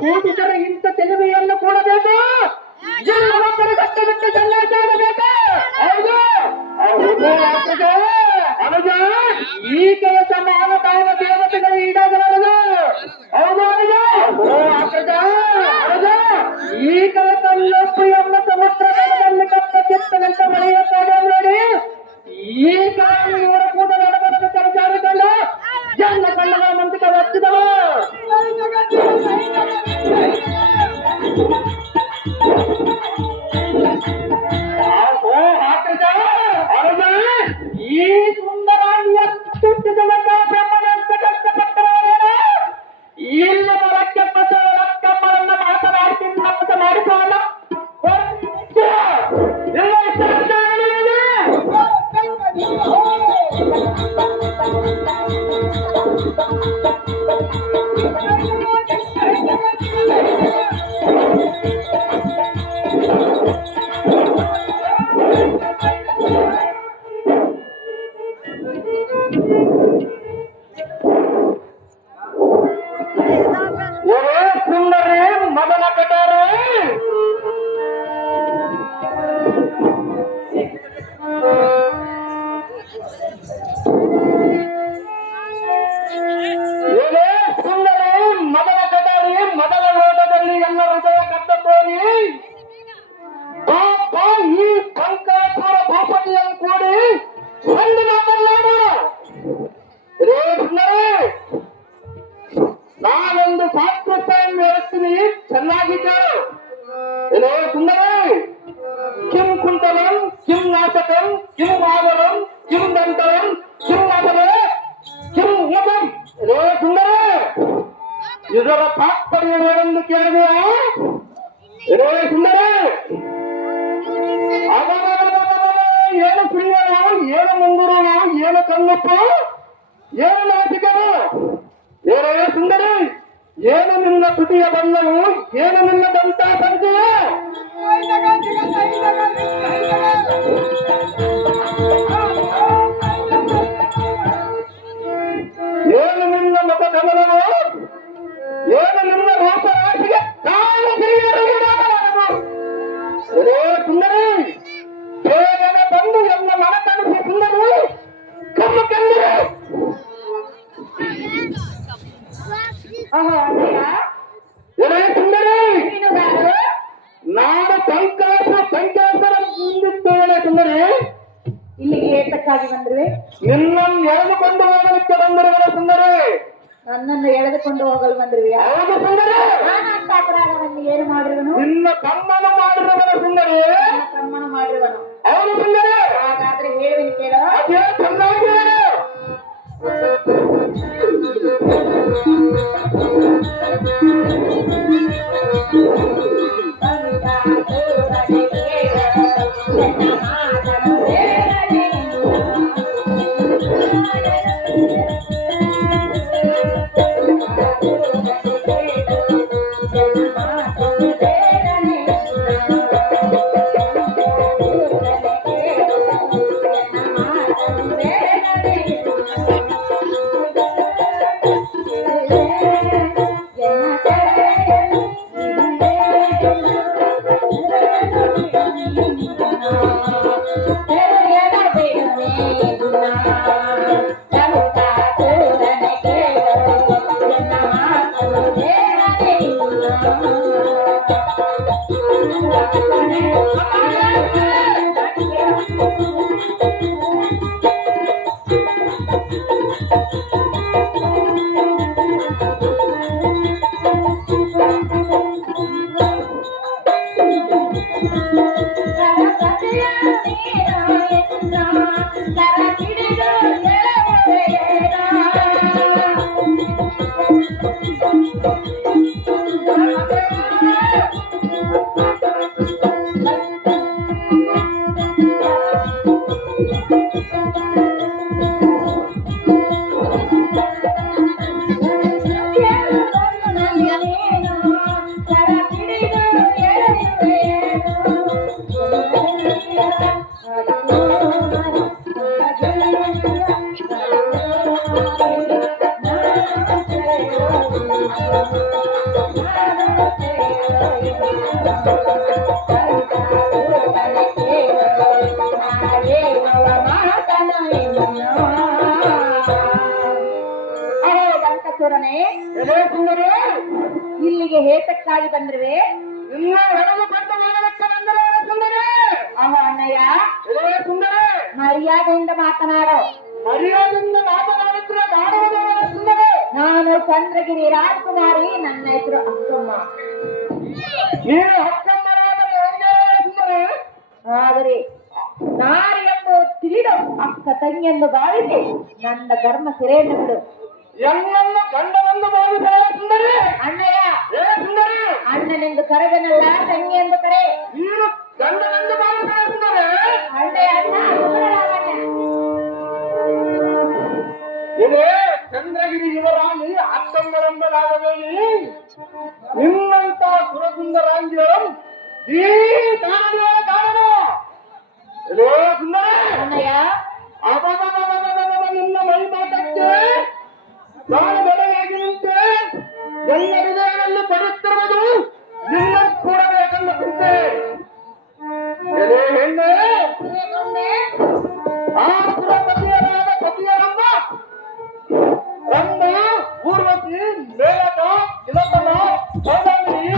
ಕೂಡಿದರೆ ಇಂಥ ತೆಲುವೆಯನ್ನು ಕೊಡಬೇಕು. ಈ ಕೆಲಸ ಮಾನದಾನ ದೇವತೆಗಳು ಈಡಾಗಲಾರದು. ಈ ಕೆಲಸ ಎಂಬ ಸಮುದ್ರದಲ್ಲಿ ಕಪ್ಪ ಚಿತ್ತನಂತ ಮಳೆಯುತ್ತಾರೆ ನೋಡಿ. ಈ ಕಾರಣ ಕೂಡ ನಡೆದ ಜಾರಿಕೊಂಡು ಜನ ಕಣ್ಣಗಳ ಮಂದಿಗೆ ಒತ್ತಿದವು. ಈ ಸುಂದರ ಬ್ರಹ್ಮನಂತ ಕಷ್ಟಪಟ್ಟವರೇನು ಇಲ್ಲದ ರಕ್ಕಮ್ಮರನ್ನ ಮಾತನಾಡ್ತೀನಿ ನಮ್ಮತ ಮಾಡಿಕೊಳ್ಳ ಸುಂದರಿ ಮದನ ಕಟಾರೆ ಸುಂದರಿ ಮದನ ಕಟಾರಿ ಮೊದಲ ನೋಟದಲ್ಲಿ ಎಲ್ಲ ಹೃದಯ ಕದ್ದ ತೋರಿ ಈ ಕಂಕಾಸುರ ಭೂಪತಿಯನ್ನು ಕೂಡಿ ಒಂದು ಮಾತನಾಡು. ರೇ ಸುಂದರಿ, ನಾನೊಂದು ಸಾತ್ವತೆಯನ್ನು ಹೇಳ್ತೀನಿ, ಚೆನ್ನಾಗಿದ್ದರು. ರೇ ಸುಂದರಿ, ಕಿಂ ಕುಂತಲಂ ಕಿಂ ನಾಶಕಂ ಕಿಂ ಮಾವಲಂ ಕಿಂ ದಂತಲಂ ಕಿಂ ಮಾತರೆ ಕಿಂ ಮುಖಂ. ರೇ ಸುಂದರಿ, ಇದರ ತಾತ್ಪರ್ಯವೇನೆಂದು ಕೇಳಿದೆಯಾ? ರೇ ಸುಂದರಿ, ಏನು ಸುಳ್ಳು, ಏನು ಮುಂಗುರು, ಏನು ಕಲ್ಲಪ್ಪು, ಏನು ನಾಸಿಕರು. ಏನೇ ಸುಂದರಿ, ಏನು ನಿನ್ನ ತುಟಿಯ ಬಣ್ಣವು, ಏನು ನಿನ್ನ ದಂತ ಸಂಖ್ಯೆ, ಏನು ನಿನ್ನ ಮತ ಗಮನವು, ಏನು ನಿನ್ನ ರೂಪ ರಾಶಿಗೆ ಕಾಲು ಸುಂದರಿ, ಬೇಗನೆ ಬಂದು ಎಲ್ಲ ಮನ ಕನಸಿ ಸುಂದರಿ ಕಣ್ಣು ಕಂಡಿರು. ಏನೇ ಸುಂದರಿ, ನಾನು ಸಂಕಾಸರ ಮುಂದಿದ್ದೇನೆ. ಸುಂದರಿ, ಇಲ್ಲಿಗೆ ಏತಕ್ಕಾಗಿ ಬಂದ್ರಿ? ನಿನ್ನನ್ನು ಎಳೆದುಕೊಂಡು ಹೋಗಲಿಕ್ಕೆ ಬಂದಿರುವಲ್ಲ ಸುಂದರಿ. ನನ್ನನ್ನು ಎಳೆದುಕೊಂಡು ಹೋಗಲು ಬಂದ್ರಿ? ಹೌದು ಸುಂದರಿ. ನಾನಂತ ಅಪರಾಧವನ್ನು ಏನು ಮಾಡಿರುವನು? ನಿನ್ನ ತಮ್ಮನ ಮಾಡಿರುವನ ಸುಂದರಿ. ನನ್ನ ತಮ್ಮನ ಮಾಡಿರುವನು? ಹೌದು ಸುಂದರಿ. ಹಾಗಾದ್ರೆ ಹೇಳುವಿನ ಕೇಳು. ಅದೇ ಚೆನ್ನಾಗಿ ಹೇಳು. ಎಲೆ ಸುಂದರಿ, ಇಲ್ಲಿಗೆ ಹೇತಕ್ಕಾಗಿ ಬಂದ್ರಿವೆ? ನಿನ್ನ ಹೆಣವು ಬಂದು ಮಾಡಲಿಕ್ಕೆ ಬಂದರೆ ಸುಂದರಿ. ಅವ ಅಣ್ಣಯ್ಯ, ಎಲೆ ಸುಂದರಿ, ಮರ್ಯಾದೆಯಿಂದ ಮಾತನಾಡೋ. ಮರ್ಯಾದೆಯಿಂದ ಮಾತನಾಡಿದ್ರೆ ಮಾಡುವುದೇ ಸುಂದರಿ. ನಾನು ಚಂದ್ರಗಿರಿ ರಾಜಕುಮಾರಿ, ನನ್ನ ಹೆಸರು ಅಕ್ಕಮ್ಮ. ನೀನು ಹಕ್ಕಮ್ಮರಾದರೆ ಹೇಗೆ ಸುಂದರಿ? ಆದರೆ ನಾರಿ ಎಂಬುದು ತಿಳಿದು ಅಕ್ಕ ತಂಗಿಯೆಂದು ಭಾವಿಸಿ ನನ್ನ ಧರ್ಮ ಸೆರೆಯನ್ನು ಬಿಡು. ಎಲ್ಲನ್ನು ಗಂಡನೆಂದು ಭಾವಿಸಲೇ ಸುಂದರಿ. ಅಣ್ಣಯ್ಯ, ಏ ಸುಂದರಿ, ಅಣ್ಣನೆಂದು ಕರೆದನಲ್ಲ, ತಂಗಿ ಎಂದು ಕರೆ. ನೀನು ಗಂಡನೆಂದು ಭಾವಿಸಲೇ ಸುಂದರಿ. ಅಣ್ಣಯ್ಯ, ಅಣ್ಣ ಸುಂದರರಾಮಣ್ಣ. ಇದೇ ಚಂದ್ರಗಿರಿ ಯುವರಾಣಿ ಅಕ್ಕಮ್ಮರೆಂಬಲಾಗಬೇಡಿ. ನಿನ್ನಂತ ಸುರಸುಂದರಾಂಗಿಯರು ಈ ತಾಣಗಳ ಕಾರಣ. ಇದೇ ಸುಂದರಿ, ಅಣ್ಣಯ್ಯ, ಅಬಬಬಬಬಬಬ ನಿನ್ನ ಮೈ ಮಾತಕ್ಕೆ ನಾನು ಬೆಲೆಯಾಗಿ ನಿಂತೆ ಎಲ್ಲ ಹೃದಯದಲ್ಲಿ ಬರುತ್ತಿರುವುದು ನಿನ್ನ ಕೂಡಬೇಕೆಂದು ಚಿಂತೆ.